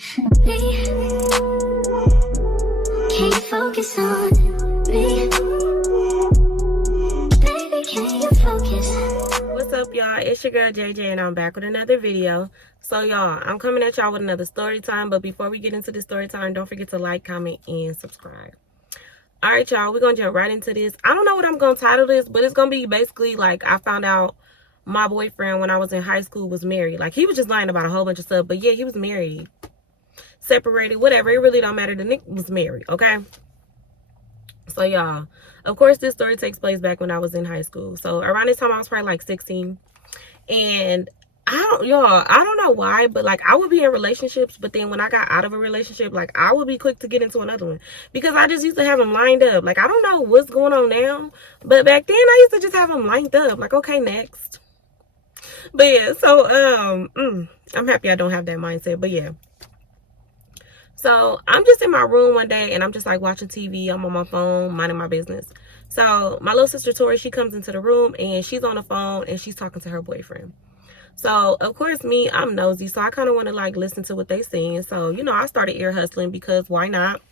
Me, can you focus on me? Baby, can you focus? What's up, y'all? It's your girl JJ, and I'm back with another video. So y'all, I'm coming at y'all with another story time, but before we get into the story time, don't forget to like, comment, and subscribe. All right, y'all, we're gonna jump right into this. I don't know what I'm gonna title this, but it's gonna be basically like I found out my boyfriend when I was in high school was married. Like, he was just lying about a whole bunch of stuff, but yeah, he was married, separated, whatever. It really don't matter. The nigga was married, okay? So y'all, of course, this story takes place back when I was in high school. So around this time, I was probably like 16. And I don't know why, but like I would be in relationships, but then when I got out of a relationship, like I would be quick to get into another one because I just used to have them lined up. Like, I don't know what's going on now, but back then I used to just have them lined up. Like, okay, next. But yeah, so I'm happy I don't have that mindset. But yeah. So I'm just in my room one day and I'm just like watching TV. I'm on my phone, minding my business. So my little sister Tori, she comes into the room and she's on the phone and she's talking to her boyfriend. So of course me, I'm nosy. So I kind of want to like listen to what they saying. So, you know, I started ear hustling because why not?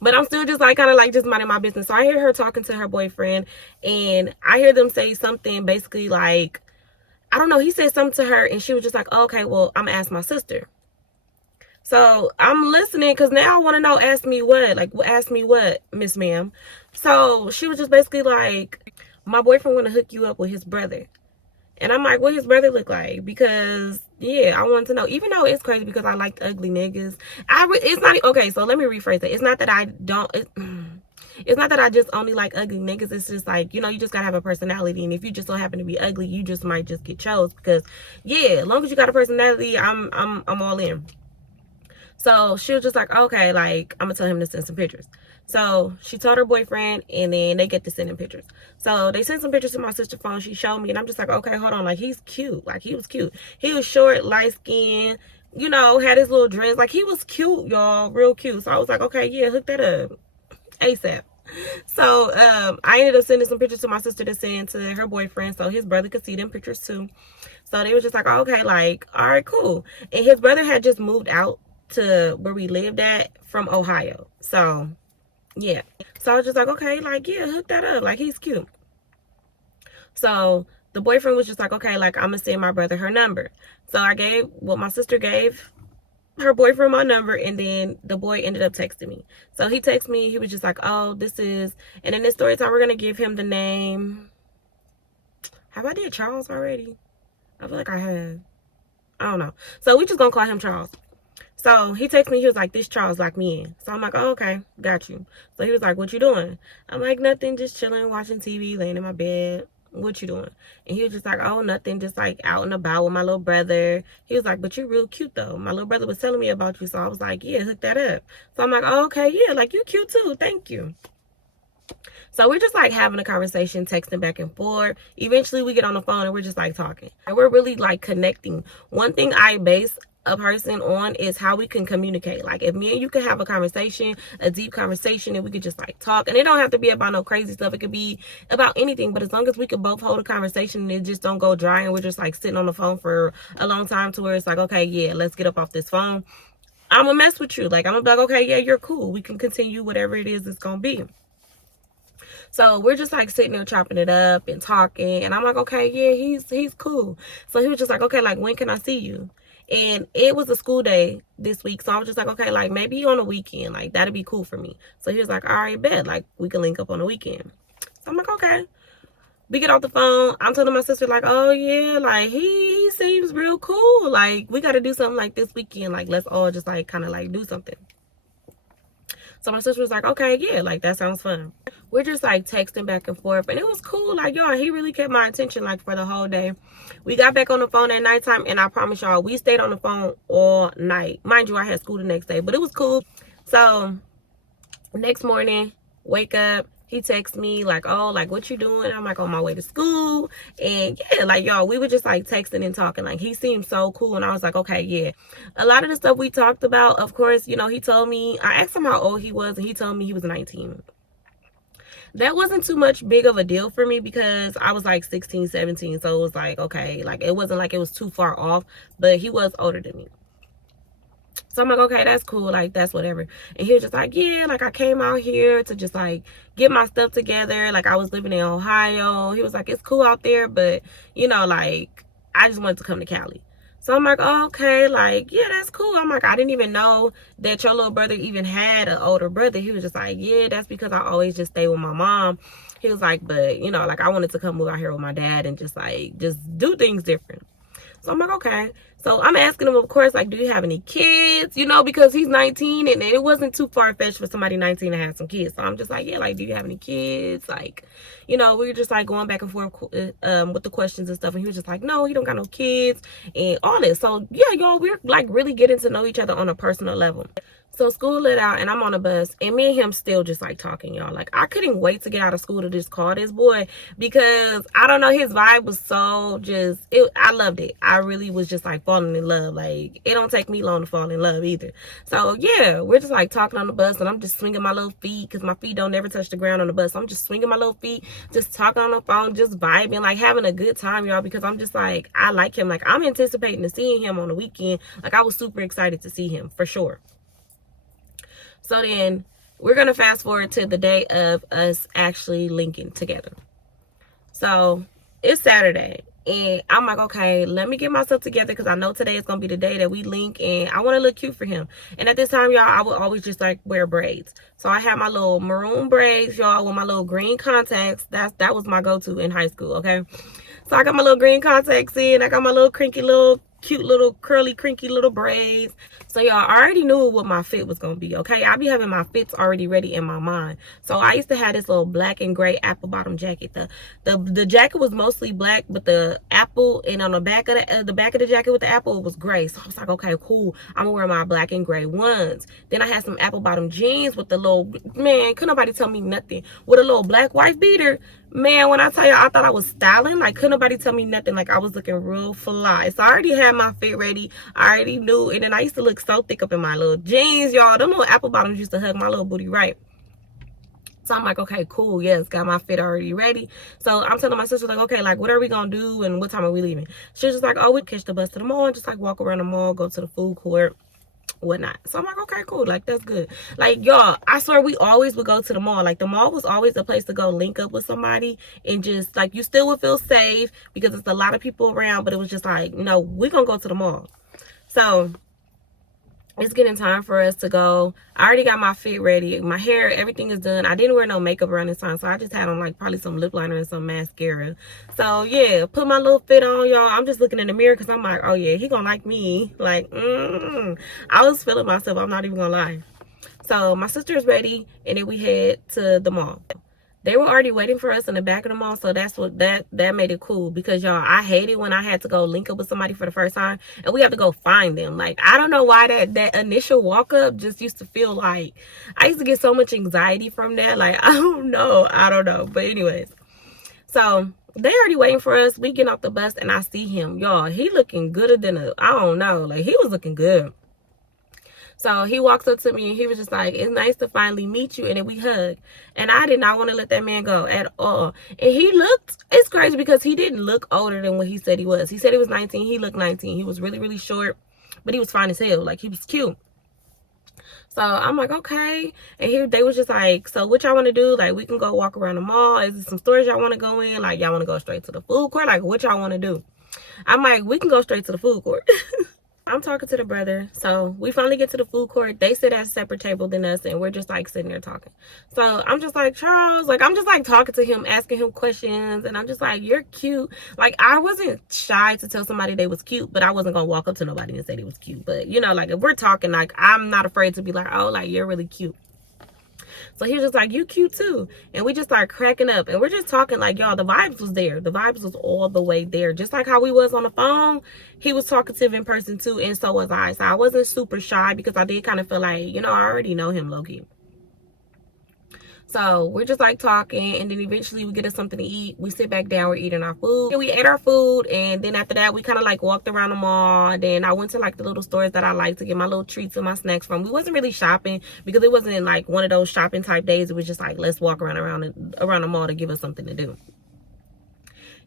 But I'm still just like kind of like just minding my business. So I hear her talking to her boyfriend and I hear them say something basically like, I don't know. He said something to her and she was just like, oh, okay, well, I'm gonna ask my sister. So I'm listening because now I want to know, ask me what? Like, ask me what, Miss Ma'am? So she was just basically like, my boyfriend want to hook you up with his brother. And I'm like, what his brother look like? Because, yeah, I want to know. Even though it's crazy because I like ugly niggas. It's not, okay, so let me rephrase that. It's not that I don't, it's not that I just only like ugly niggas. It's just like, you know, you just got to have a personality. And if you just don't happen to be ugly, you just might just get chose. Because, yeah, as long as you got a personality, I'm all in. So she was just like, okay, like, I'm gonna tell him to send some pictures. So she told her boyfriend and then they get to sending pictures. So they sent some pictures to my sister's phone. She showed me and I'm just like, okay, hold on. Like, he's cute. Like, he was cute. He was short, light skin, you know, had his little dress. Like, he was cute, y'all, real cute. So I was like, okay, yeah, hook that up ASAP. So I ended up sending some pictures to my sister to send to her boyfriend so his brother could see them pictures too. So they was just like, oh, okay, like, all right, cool. And his brother had just moved out to where we lived at from Ohio. So yeah, so I was just like, okay, like, yeah, hook that up, like, he's cute. So the boyfriend was just like, okay, like, I'm gonna send my brother her number. So I gave my sister gave her boyfriend my number, and then the boy ended up texting me. So he texted me, he was just like, oh, this is, and in this story time we're gonna give him the name, have I did Charles already? I feel like I have, I don't know. So we just gonna call him Charles. So he texted me, he was like, this Charles locked me in. So I'm like, oh, okay, got you. So he was like, what you doing? I'm like, nothing, just chilling, watching TV, laying in my bed. What you doing? And he was just like, oh, nothing, just like out and about with my little brother. He was like, but you're real cute though. My little brother was telling me about you. So I was like, yeah, hook that up. So I'm like, oh, okay, yeah, like, you cute too, thank you. So we're just like having a conversation, texting back and forth. Eventually we get on the phone and we're just like talking. And we're really like connecting. One thing I base a person on is how we can communicate. Like, if me and you can have a conversation, a deep conversation, and we could just like talk, and it don't have to be about no crazy stuff, it could be about anything, but as long as we could both hold a conversation and it just don't go dry and we're just like sitting on the phone for a long time to where it's like, okay, yeah, let's get up off this phone, I'm gonna mess with you. Like, I'm gonna be like, okay, yeah, you're cool, we can continue whatever it is it's gonna be. So we're just like sitting there chopping it up and talking, and I'm like, okay, yeah, he's cool. So he was just like, okay, like, when can I see you? And it was a school day this week. So I was just like, okay, like, maybe on a weekend. Like, that'd be cool for me. So he was like, all right, bet. Like, we can link up on the weekend. So I'm like, okay. We get off the phone. I'm telling my sister, like, oh, yeah, like, he seems real cool. Like, we got to do something like this weekend. Like, let's all just, like, kind of, like, do something. So my sister was like, okay, yeah, like, that sounds fun. We're just like texting back and forth, and it was cool. Like, y'all, he really kept my attention like for the whole day. We got back on the phone at nighttime, and I promise y'all, we stayed on the phone all night. Mind you, I had school the next day, but it was cool. So next morning, wake up, he texts me like, oh, like, what you doing? I'm like, on my way to school. And yeah, like, y'all, we were just like texting and talking. Like, he seemed so cool, and I was like, okay, yeah. A lot of the stuff we talked about, of course, you know, he told me, I asked him how old he was, and he told me he was 19. That wasn't too much big of a deal for me because I was like 16, 17. So it was like, okay, like, it wasn't like it was too far off, but he was older than me. So I'm like, okay, that's cool. Like, that's whatever. And he was just like, yeah, like, I came out here to just, like, get my stuff together. Like, I was living in Ohio. He was like, it's cool out there, but, you know, like, I just wanted to come to Cali. So I'm like, oh, okay, like, yeah, that's cool. I'm like, I didn't even know that your little brother even had an older brother. He was just like, yeah, that's because I always just stay with my mom. He was like, but, you know, like, I wanted to come move out here with my dad and just, like, just do things different. So I'm like, okay. So I'm asking him, of course, like, do you have any kids? You know, because he's 19 and it wasn't too far-fetched for somebody 19 to have some kids. So I'm just like, yeah, like, do you have any kids? Like, you know, we were just like going back and forth with the questions and stuff. And he was just like, no, he don't got no kids and all this. So yeah, y'all, we're like really getting to know each other on a personal level. So school let out and I'm on a bus and me and him still just like talking, y'all. Like, I couldn't wait to get out of school to just call this boy because I don't know, his vibe was so just, I loved it. I really was just like falling in love. Like, it don't take me long to fall in love either. So yeah, we're just like talking on the bus and I'm just swinging my little feet because my feet don't ever touch the ground on the bus. So I'm just swinging my little feet, just talking on the phone, just vibing, like having a good time, y'all, because I'm just like, I like him. Like, I'm anticipating to seeing him on the weekend. Like, I was super excited to see him for sure. So then we're going to fast forward to the day of us actually linking together. So it's Saturday and I'm like, okay, let me get myself together because I know today is going to be the day that we link and I want to look cute for him. And at this time, y'all, I would always just like wear braids. So I had my little maroon braids, y'all, with my little green contacts. That was my go-to in high school, okay? So I got my little green contacts in. I got my little crinky little cute little curly crinky little braids. So y'all, I already knew what my fit was gonna be, okay? I be having my fits already ready in my mind. So I used to have this little black and gray apple bottom jacket. The jacket was mostly black, but the apple and on the back of the jacket with the apple was gray. So I was like, okay, cool, I'm gonna wear my black and gray ones. Then I had some apple bottom jeans with the little, man, couldn't nobody tell me nothing, with a little black wife beater. Man, when I tell you, I thought I was styling. Like, couldn't nobody tell me nothing. Like, I was looking real fly. So I already had my fit ready. I already knew. And then I used to look so thick up in my little jeans, y'all. Them little apple bottoms used to hug my little booty right. So I'm like, okay, cool. Yes, got my fit already ready. So I'm telling my sister, like, okay, like, what are we going to do and what time are we leaving? She was just like, oh, we catch the bus to the mall and just, like, walk around the mall, go to the food court, whatnot. So I'm like, okay, cool, like, that's good. Like, y'all, I swear we always would go to the mall. Like, the mall was always a place to go link up with somebody and just like, you still would feel safe because it's a lot of people around, but it was just like, no, we're gonna go to the mall. So it's getting time for us to go. I already got my fit ready, my hair, everything is done. I didn't wear no makeup around this time, so I just had on like probably some lip liner and some mascara. So yeah, put my little fit on, y'all. I'm just looking in the mirror because I'm like, oh yeah, he gonna like me. Like, I was feeling myself, I'm not even gonna lie. So my sister is ready and then we head to the mall. They were already waiting for us in the back of the mall, so that's what that made it cool. Because y'all, I hated when I had to go link up with somebody for the first time and we have to go find them. Like, I don't know why that initial walk up just used to feel like, I used to get so much anxiety from that. Like, I don't know. But anyways, so they already waiting for us. We get off the bus and I see him, y'all. He looking gooder than I don't know. Like, he was looking good. So he walks up to me and he was just like, it's nice to finally meet you. And then we hug. And I did not want to let that man go at all. And he looked, it's crazy because he didn't look older than what he said he was. He said he was 19. He looked 19. He was really, really short, but he was fine as hell. Like, he was cute. So I'm like, okay. And they was just like, so what y'all want to do? Like, we can go walk around the mall. Is there some stores y'all want to go in? Like, y'all want to go straight to the food court? Like, what y'all want to do? I'm like, we can go straight to the food court. I'm talking to the brother. So we finally get to the food court. They sit at a separate table than us and we're just like sitting there talking. So I'm just like, Charles, like, I'm just like talking to him, asking him questions. And I'm just like, you're cute. Like, I wasn't shy to tell somebody they was cute, but I wasn't going to walk up to nobody and say they was cute. But, you know, like, if we're talking, like, I'm not afraid to be like, oh, like, you're really cute. So he was just like, you cute too. And we just started cracking up. And we're just talking like, y'all, the vibes was there. The vibes was all the way there. Just like how we was on the phone, he was talkative in person too. And so was I. So I wasn't super shy because I did kind of feel like, you know, I already know him low-key. So we're just like talking, and then eventually we get us something to eat. We sit back down, we're eating our food. And we ate our food, and then after that we kind of like walked around the mall. And then I went to like the little stores that I like to get my little treats and my snacks from. We wasn't really shopping because it wasn't like one of those shopping type days. It was just like, let's walk around the mall to give us something to do.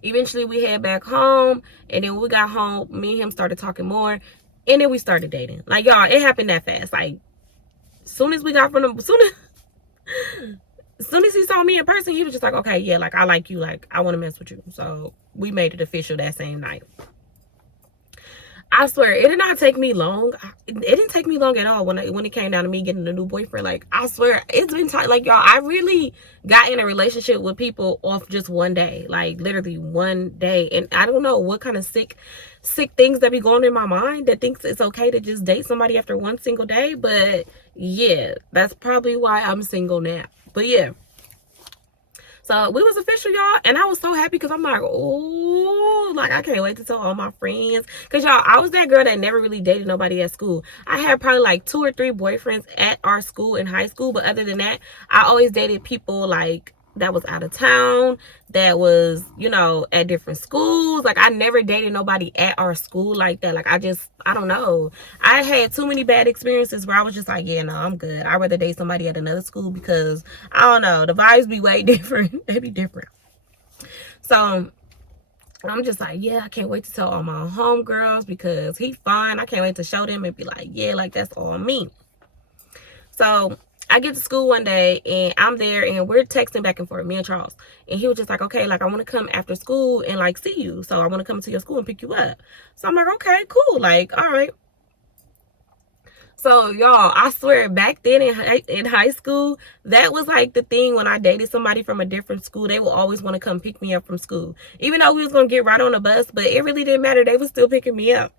Eventually we head back home, and then when we got home, me and him started talking more. And then we started dating. Like, y'all, it happened that fast. Like, soon as we got from the, soon as he saw me in person, he was just like, okay, yeah, like, I like you. Like, I want to mess with you. So we made it official that same night. I swear, it did not take me long. It didn't take me long at all when it came down to me getting a new boyfriend. Like, I swear, it's been time. Like, y'all, I really got in a relationship with people off just one day. Like, literally one day. And I don't know what kind of sick things that be going in my mind that thinks it's okay to just date somebody after one single day. But, yeah, that's probably why I'm single now. But, yeah. So we was official, y'all, and I was so happy because I'm like, oh, like I can't wait to tell all my friends. Because y'all, I was that girl that never really dated nobody at school. I had probably like 2 or 3 boyfriends at our school in high school, but other than that, I always dated people like that was out of town, that was, you know, at different schools. Like, I never dated nobody at our school like that. Like, I don't know. I had too many bad experiences where I was just like, yeah, no, I'm good. I'd rather date somebody at another school because, I don't know, the vibes be way different. They be different. So, I'm just like, yeah, I can't wait to tell all my homegirls because he fine. I can't wait to show them and be like, yeah, like, that's all me. So, I get to school one day and I'm there and we're texting back and forth, me and Charles. And he was just like, okay, like I want to come after school and like see you. So I want to come to your school and pick you up. So I'm like, okay, cool. Like, all right. So y'all, I swear back then in high school, that was like the thing when I dated somebody from a different school. They would always want to come pick me up from school. Even though we was going to get right on the bus, but it really didn't matter. They was still picking me up.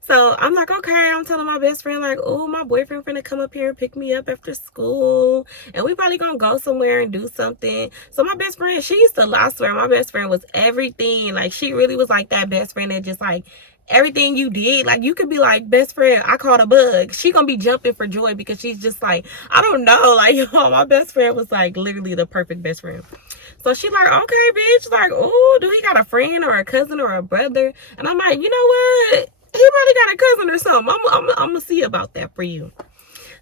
So I'm like, okay, I'm telling my best friend, like, oh, my boyfriend finna come up here and pick me up after school. And we probably gonna go somewhere and do something. So my best friend, she used to, I swear, my best friend was everything. Like, she really was like that best friend that just like, everything you did, like, you could be like, best friend, I caught a bug. She gonna be jumping for joy because she's just like, I don't know. Like, yo, my best friend was like literally the perfect best friend. So she like, okay, bitch. Like, oh, do he got a friend or a cousin or a brother? And I'm like, you know what? He probably got a cousin or something. I'm gonna see about that for you.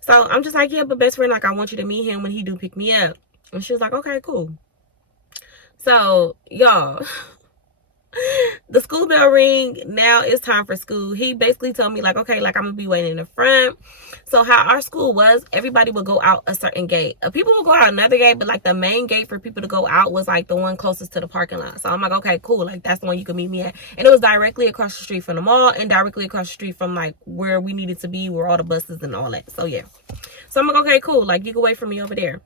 So I'm just like, yeah, but best friend, like, I want you to meet him when he do pick me up. And she was like, okay, cool. So y'all, the school bell ring. Now it's time for school. He basically told me like, okay, like I'm gonna be waiting in the front. So how our school was, everybody would go out a certain gate. People would go out another gate, but like the main gate for people to go out was like the one closest to the parking lot. So I'm like, okay, cool. Like that's the one you can meet me at. And it was directly across the street from the mall and directly across the street from like where we needed to be, where all the buses and all that. So yeah. So I'm like, okay, cool. Like you can wait for me over there.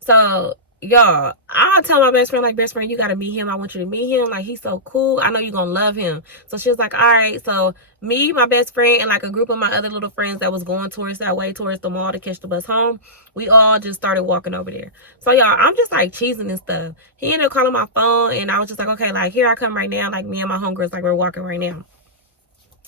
So y'all, I'll tell my best friend, like, best friend, you gotta meet him. I want you to meet him. Like, he's so cool. I know you're gonna love him. So she was like, all right. So me, my best friend, and like a group of my other little friends that was going towards that way, towards the mall to catch the bus home, we all just started walking over there. So y'all, I'm just like cheesing and stuff. He ended up calling my phone and I was just like, okay, like here I come right now. Like me and my homegirls, like we're walking right now.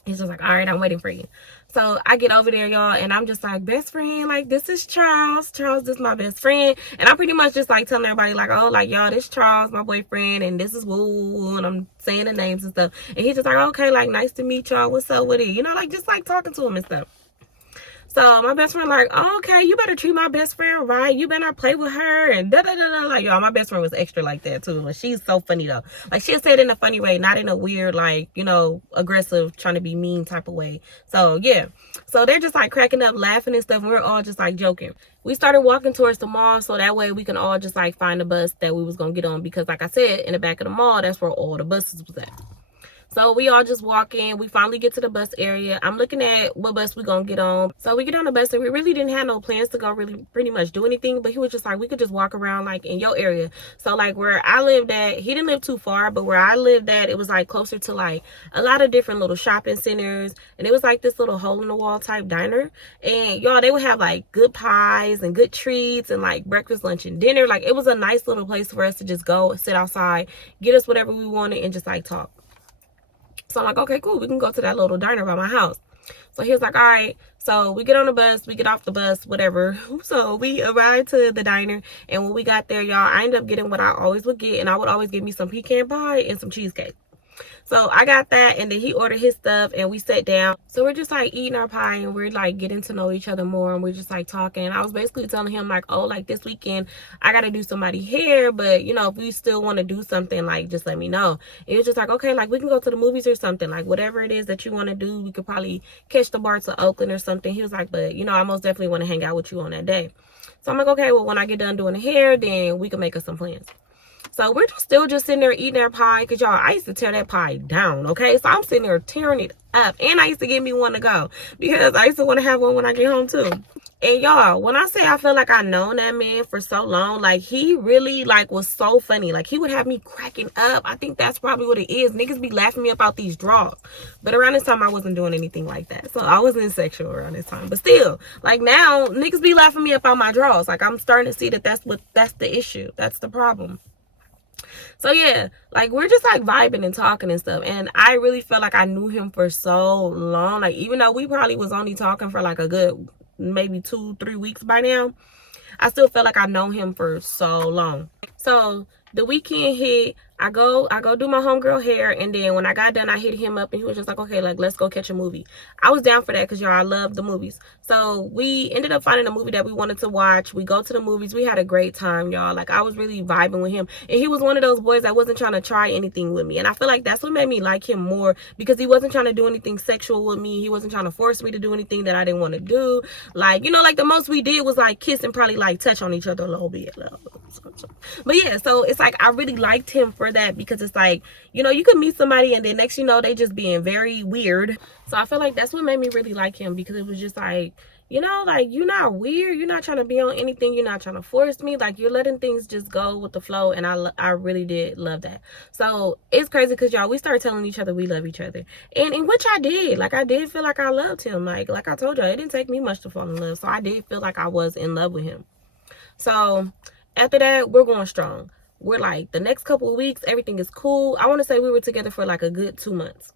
He's just like, all right, I'm waiting for you. So I get over there, y'all, and I'm just like, best friend, like, this is Charles. Charles, this is my best friend. And I'm pretty much just, like, telling everybody, like, oh, like, y'all, this Charles, my boyfriend, and this is woo, and I'm saying the names and stuff. And he's just like, okay, like, nice to meet y'all. What's up with it? You know, like, just, like, talking to him and stuff. So my best friend like, oh, okay, you better treat my best friend right. You better not play with her and da-da-da-da. Like, y'all, my best friend was extra like that, too. Like, she's so funny, though. Like, she'll say it in a funny way, not in a weird, like, you know, aggressive, trying to be mean type of way. So, yeah. So they're just, like, cracking up, laughing and stuff. And we're all just, like, joking. We started walking towards the mall so that way we can all just, like, find the bus that we was going to get on. Because, like I said, in the back of the mall, that's where all the buses was at. So we all just walk in. We finally get to the bus area. I'm looking at what bus we're going to get on. So we get on the bus and we really didn't have no plans to go really pretty much do anything. But he was just like, we could just walk around like in your area. So like where I lived at, he didn't live too far. But where I lived at, it was like closer to like a lot of different little shopping centers. And it was like this little hole in the wall type diner. And y'all, they would have like good pies and good treats and like breakfast, lunch, and dinner. Like it was a nice little place for us to just go sit outside, get us whatever we wanted and just like talk. So I'm like, okay, cool. We can go to that little diner by my house. So he was like, all right. So we get on the bus. We get off the bus, whatever. So we arrived to the diner. And when we got there, y'all, I ended up getting what I always would get. And I would always get me some pecan pie and some cheesecake. So I got that, and then he ordered his stuff, and we sat down. So we're just like eating our pie, and we're like getting to know each other more, and we're just like talking. And I was basically telling him like, oh, like this weekend I gotta do somebody hair, but you know, if we still want to do something, like just let me know. And he was just like, okay, like we can go to the movies or something, like whatever it is that you want to do. We could probably catch the BART to Oakland or something. He was like, but you know, I most definitely want to hang out with you on that day. So I'm like, okay, well, when I get done doing the hair, then we can make us some plans. So we're still just sitting there eating our pie, because y'all, I used to tear that pie down, okay? So I'm sitting there tearing it up, and I used to get me one to go, because I used to want to have one when I get home too. And y'all, when I say I feel like I known that man for so long, like he really like was so funny. Like he would have me cracking up. I think that's probably what it is. Niggas be laughing me about these draws. But around this time I wasn't doing anything like that. So I wasn't sexual around this time. But still, like now niggas be laughing me about my draws. Like I'm starting to see that that's the issue. That's the problem. So yeah, like we're just like vibing and talking and stuff, and I really felt like I knew him for so long. Like even though we probably was only talking for like a good maybe 2-3 weeks by now, I still felt like I know him for so long. So the weekend hit, I go do my homegirl hair, and then when I got done, I hit him up, and he was just like, okay, like let's go catch a movie. I was down for that, because y'all, I love the movies. So we ended up finding a movie that we wanted to watch. We go to the movies. We had a great time, y'all. Like I was really vibing with him, and he was one of those boys that wasn't trying to try anything with me, and I feel like that's what made me like him more, because he wasn't trying to do anything sexual with me. He wasn't trying to force me to do anything that I didn't want to do. Like, you know, like the most we did was like kiss and probably like touch on each other a little bit. But yeah, so it's like I really liked him for that, because it's like, you know, you could meet somebody and then next you know they just being very weird. So I feel like that's what made me really like him, because it was just like, you know, like you're not weird, you're not trying to be on anything, you're not trying to force me, like you're letting things just go with the flow. And I really did love that. So it's crazy, because y'all, we started telling each other we love each other, and in which I did. Like I did feel like I loved him. Like I told y'all, it didn't take me much to fall in love, so I did feel like I was in love with him. So after that, we're going strong. We're like, the next couple of weeks, everything is cool. I want to say we were together for like a good 2 months.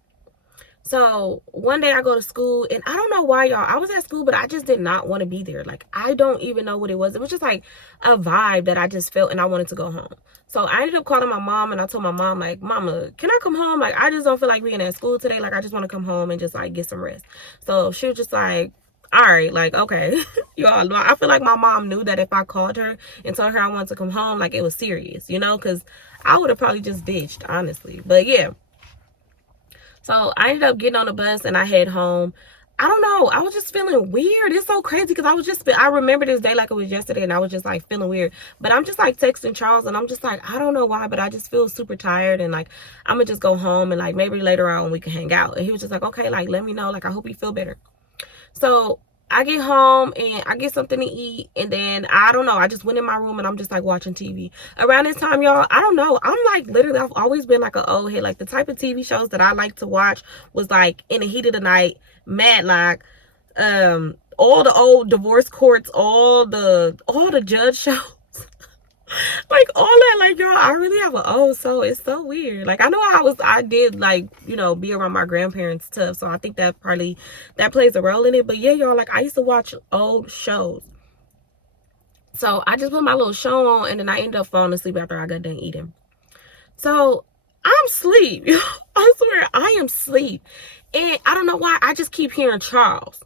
So one day I go to school, and I don't know why, y'all, I was at school, but I just did not want to be there. Like I don't even know what it was. It was just like a vibe that I just felt, and I wanted to go home. So I ended up calling my mom, and I told my mom, like, Mama, can I come home? Like I just don't feel like being at school today. Like I just want to come home and just like get some rest. So she was just like, all right, like, okay. Y'all, I feel like my mom knew that if I called her and told her I wanted to come home, like it was serious, you know, because I would have probably just ditched, honestly. But yeah, so I ended up getting on the bus and I head home. I don't know, I was just feeling weird. It's so crazy, because I remember this day like it was yesterday, and I was just like feeling weird. But I'm just like texting Charles, and I'm just like, I don't know why, but I just feel super tired, and like I'm gonna just go home, and like maybe later on we can hang out. And he was just like, okay, like let me know, like I hope you feel better. So I get home and I get something to eat, and then I don't know, I just went in my room and I'm just like watching TV. Around this time, y'all, I don't know, I'm like literally, I've always been like an old head. Like the type of TV shows that I like to watch was like In the Heat of the Night, Matlock, all the old divorce courts, all the judge shows. Like all that, like y'all, I really have an old soul. It's so weird. Like I know I did like, you know, be around my grandparents tough, so I think that plays a role in it. But yeah, y'all, like I used to watch old shows. So I just put my little show on, and then I ended up falling asleep after I got done eating. So I'm asleep. I swear I am asleep, and I don't know why I just keep hearing Charles.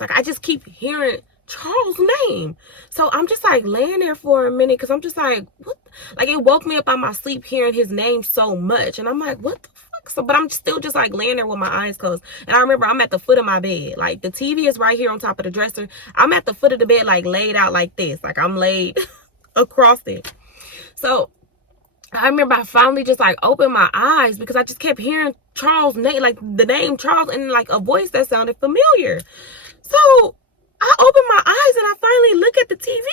Like I just keep hearing Charles' name. So I'm just like laying there for a minute, because I'm just like, what? Like it woke me up out my sleep hearing his name so much, and I'm like, what the fuck? So but I'm still just like laying there with my eyes closed. And I remember I'm at the foot of my bed, like the TV is right here on top of the dresser. I'm at the foot of the bed, like laid out like this, like I'm laid across it. So I remember I finally just like opened my eyes, because I just kept hearing Charles' name, like the name Charles, and like a voice that sounded familiar. So I open my eyes and I finally look at the TV.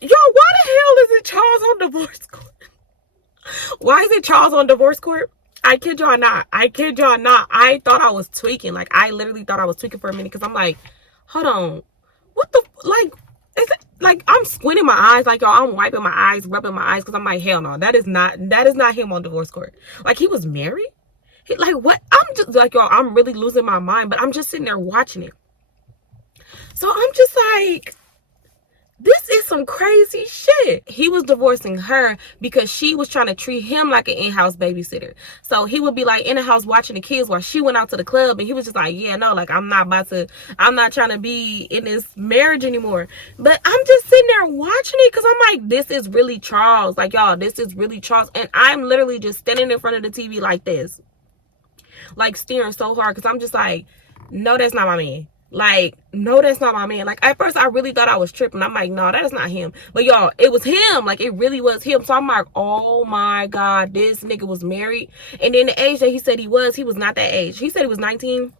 Yo, why the hell is it Charles on divorce court? Why is it Charles on divorce court? I kid y'all not. I thought I was tweaking. Like I literally thought I was tweaking for a minute, because I'm like, hold on, what the, like, is it, like I'm squinting my eyes, like y'all, I'm wiping my eyes, rubbing my eyes, because I'm like, hell no, that is not him on divorce court. Like he was married. Like what? I'm just like, y'all, I'm really losing my mind, but I'm just sitting there watching it. So I'm just like, This is some crazy shit. He was divorcing her because she was trying to treat him like an in-house babysitter. So he would be like in the house watching the kids while she went out to the club, and he was just like, yeah, no, like I'm not trying to be in this marriage anymore. But I'm just sitting there watching it because I'm like, this is really Charles. Like, y'all, this is really Charles. And I'm literally just standing in front of the TV like this, like staring so hard because I'm just like, no, that's not my man. Like, no, that's not my man. Like, at first I really thought I was tripping. I'm like, no, that is not him. But y'all, it was him. Like, it really was him. So I'm like, oh my God, this nigga was married. And then the age that he said he was not that age. He said he was 19.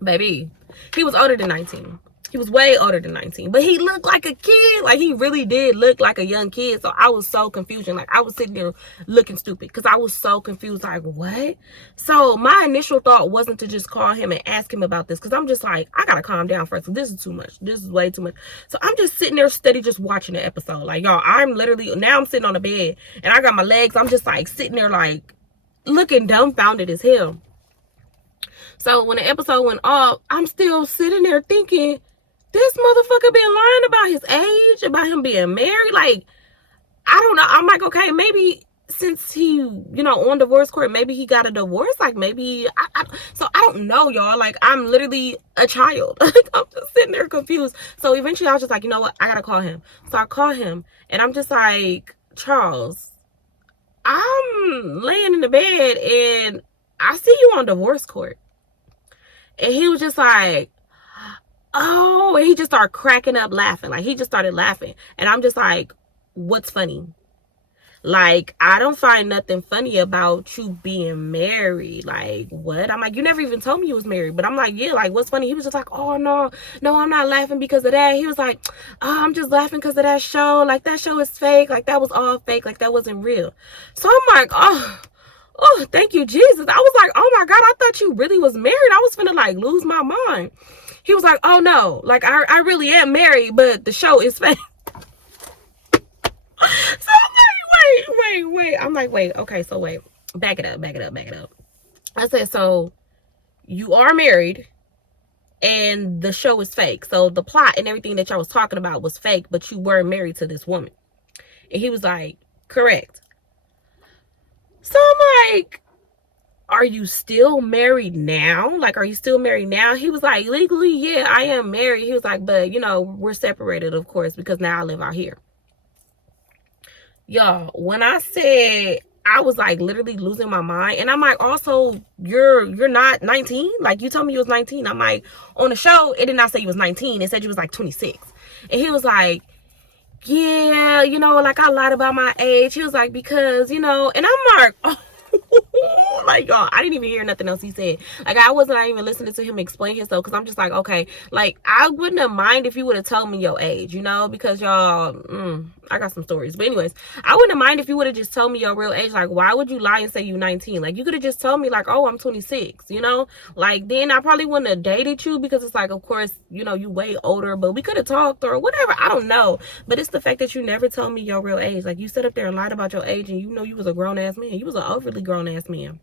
Baby, he was older than 19. He was way older than 19, but he looked like a kid. Like, he really did look like a young kid. So I was so confused. Like, I was sitting there looking stupid because I was so confused. Like, what? So my initial thought wasn't to just call him and ask him about this, because I'm just like, I gotta calm down first. This is too much. This is way too much. So I'm just sitting there steady just watching the episode. Like, y'all, I'm literally, now I'm sitting on the bed and I got my legs. I'm just like sitting there like looking dumbfounded as hell. So when the episode went off, I'm still sitting there thinking, this motherfucker been lying about his age, about him being married. Like, I don't know. I'm like, okay, maybe since he, you know, on divorce court, maybe he got a divorce. Like, maybe, so I don't know, y'all. Like, I'm literally a child. I'm just sitting there confused. So eventually I was just like, you know what? I gotta call him. So I call him and I'm just like, Charles, I'm laying in the bed and I see you on divorce court. And he was just like, oh, and he just started cracking up laughing. Like, he just started laughing. And I'm just like, what's funny? Like, I don't find nothing funny about you being married. Like, what? I'm like, you never even told me you was married. But I'm like, yeah, like, what's funny? He was just like, oh, no, I'm not laughing because of that. He was like, oh, I'm just laughing because of that show. Like, that show is fake. Like, that was all fake. Like, that wasn't real. So I'm like, oh, thank you, Jesus. I was like, oh my God, I thought you really was married. I was finna like lose my mind. He was like, oh no, like I really am married, but the show is fake. So I'm like, wait. I'm like, wait, okay, so wait. Back it up. I said, so you are married and the show is fake. So the plot and everything that y'all was talking about was fake, but you were married to this woman. And he was like, correct. So I'm like, are you still married now? Like, are you still married now? He was like, legally, yeah, I am married. He was like, but, you know, we're separated, of course, because now I live out here. Y'all, when I said, I was like literally losing my mind. And I'm like, also, you're not 19. Like, you told me you was 19. I'm like, on the show, it did not say you was 19. It said you was like 26. And he was like, yeah, you know, like I lied about my age. He was like, because, you know, and I'm like, oh. Like, y'all, I didn't even hear nothing else he said. Like, I wasn't even listening to him explain himself, because I'm just like, okay, like, I wouldn't have mind if you would have told me your age, you know, because y'all, I got some stories. But anyways, I wouldn't have mind if you would have just told me your real age. Like, why would you lie and say you 19? Like, you could have just told me, like, oh, I'm 26, you know? Like, then I probably wouldn't have dated you, because it's like, of course, you know, you way older, but we could have talked or whatever. I don't know. But it's the fact that you never told me your real age. Like, you sat up there and lied about your age, and you know you was a grown-ass man. You was an overly grown-ass man.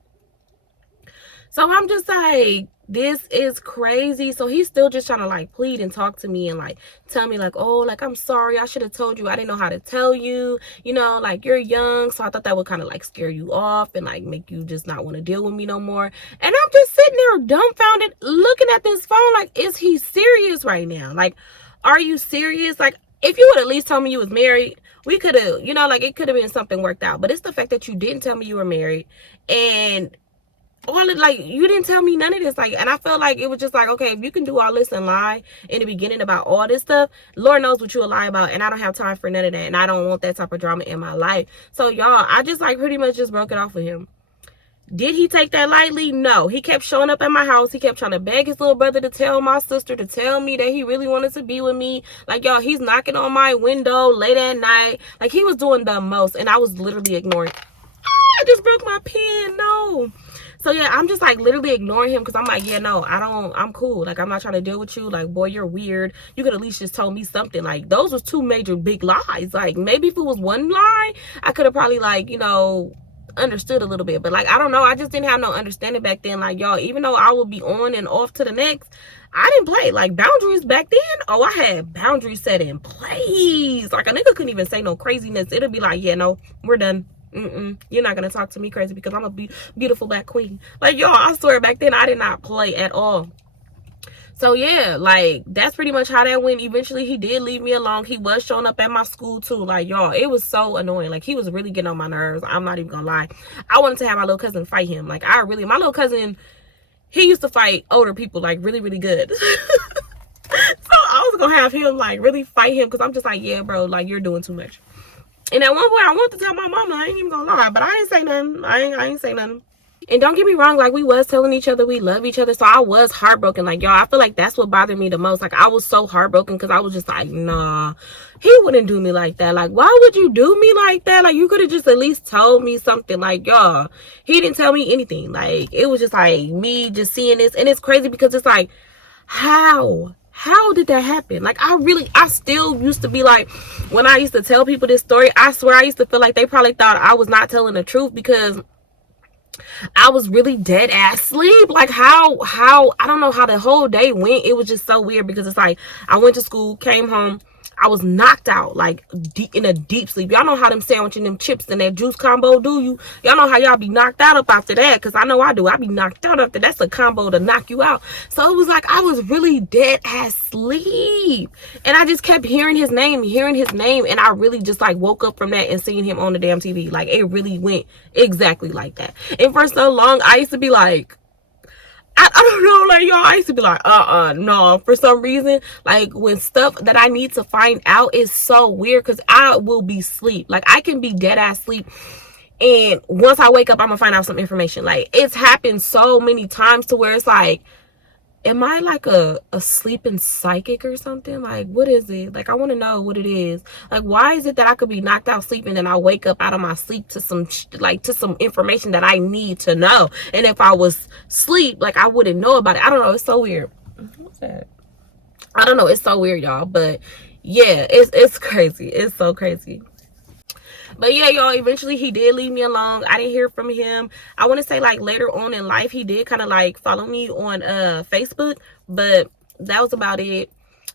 So I'm just like, this is crazy. So he's still just trying to like plead and talk to me and like tell me like, oh, like, I'm sorry, I should have told you. I didn't know how to tell you, you know, like, you're young. So I thought that would kind of like scare you off and like make you just not want to deal with me no more. And I'm just sitting there dumbfounded looking at this phone like, is he serious right now? Like, are you serious? Like, if you would at least tell me you was married, we could have, you know, like, it could have been something worked out. But it's the fact that you didn't tell me you were married, and all it, like, you didn't tell me none of this. Like, and I felt like it was just like, okay, if you can do all this and lie in the beginning about all this stuff, Lord knows what you'll lie about. And I don't have time for none of that, and I don't want that type of drama in my life. So y'all, I just like pretty much just broke it off with him. Did he take that lightly? No. He kept showing up at my house. He kept trying to beg his little brother to tell my sister to tell me that he really wanted to be with me. Like, y'all, he's knocking on my window late at night. Like, he was doing the most, and I was literally ignoring. I just broke my pen. No. So yeah, I'm just like literally ignoring him, because I'm like, yeah, no, I'm cool. Like, I'm not trying to deal with you. Like, boy, you're weird. You could at least just told me something. Like, those was two major big lies. Like, maybe if it was one lie, I could have probably, like, you know, understood a little bit. But like, I don't know, I just didn't have no understanding back then. Like, y'all, even though I would be on and off to the next, I didn't play like boundaries back then. Oh, I had boundaries set in place. Like, a nigga couldn't even say no craziness. It'll be like, yeah, no, we're done. You're not gonna talk to me crazy because I'm a beautiful black queen. Like, y'all, I swear back then I did not play at all. So yeah, like, that's pretty much how that went. Eventually he did leave me alone. He was showing up at my school too. Like, y'all, it was so annoying. Like, he was really getting on my nerves. I'm not even gonna lie. I wanted to have my little cousin fight him. Like, my little cousin, he used to fight older people like really, really good. So I was gonna have him like really fight him, because I'm just like, yeah, bro, like, you're doing too much. And at one point I wanted to tell my mama, I ain't even gonna lie, but I ain't say nothing. I ain't say nothing. And don't get me wrong, like, we was telling each other we love each other. So I was heartbroken. Like, y'all, I feel like that's what bothered me the most. Like, I was so heartbroken because I was just like, nah, he wouldn't do me like that. Like, why would you do me like that? Like, you could have just at least told me something. Like, y'all, he didn't tell me anything. Like, it was just like me just seeing this. And it's crazy because it's like, how did that happen? Like, I still used to be like, when I used to tell people this story, I swear I used to feel like they probably thought I was not telling the truth, because I was really dead ass sleep. Like, how I don't know how the whole day went. It was just so weird, because it's like, I went to school, came home, I was knocked out, like, in a deep sleep. Y'all know how them sandwich and them chips and that juice combo do you? Y'all know how y'all be knocked out up after that, because I know I do. I be knocked out after that's a combo to knock you out. So it was like, I was really dead ass sleep, and I just kept hearing his name, and I really just like woke up from that and seeing him on the damn TV. Like, it really went exactly like that. And for so long I used to be like, I don't know, like, y'all, I used to be like, no. For some reason, like, when stuff that I need to find out is so weird, because I will be asleep. Like, I can be dead ass sleep, and once I wake up, I'm gonna find out some information. Like, it's happened so many times to where it's like, am I like a sleeping psychic or something? Like, what is it? Like, I want to know what it is. Like, why is it that I could be knocked out sleeping and I wake up out of my sleep to some information that I need to know? And if I was asleep, like, I wouldn't know about it. I don't know. It's so weird. What's that? I don't know. It's so weird, y'all. But yeah, it's crazy. It's so crazy. But yeah, y'all, eventually he did leave me alone. I didn't hear from him. I want to say, like, later on in life, he did kind of like follow me on Facebook, but that was about it.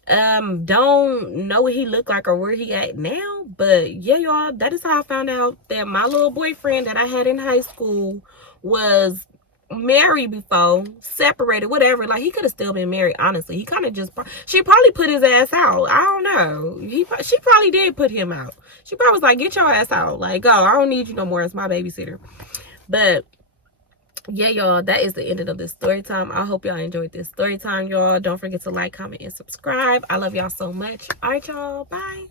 Don't know what he looked like or where he at now, but yeah, y'all, that is how I found out that my little boyfriend that I had in high school was married before, separated, whatever. Like, he could have still been married, honestly. He kind of just, she probably put his ass out. I don't know. She probably did put him out. She probably was like, get your ass out. Like, go, I don't need you no more as my babysitter. But yeah, y'all, that is the end of this story time. I hope y'all enjoyed this story time, y'all. Don't forget to like, comment, and subscribe. I love y'all so much. All right, y'all, bye.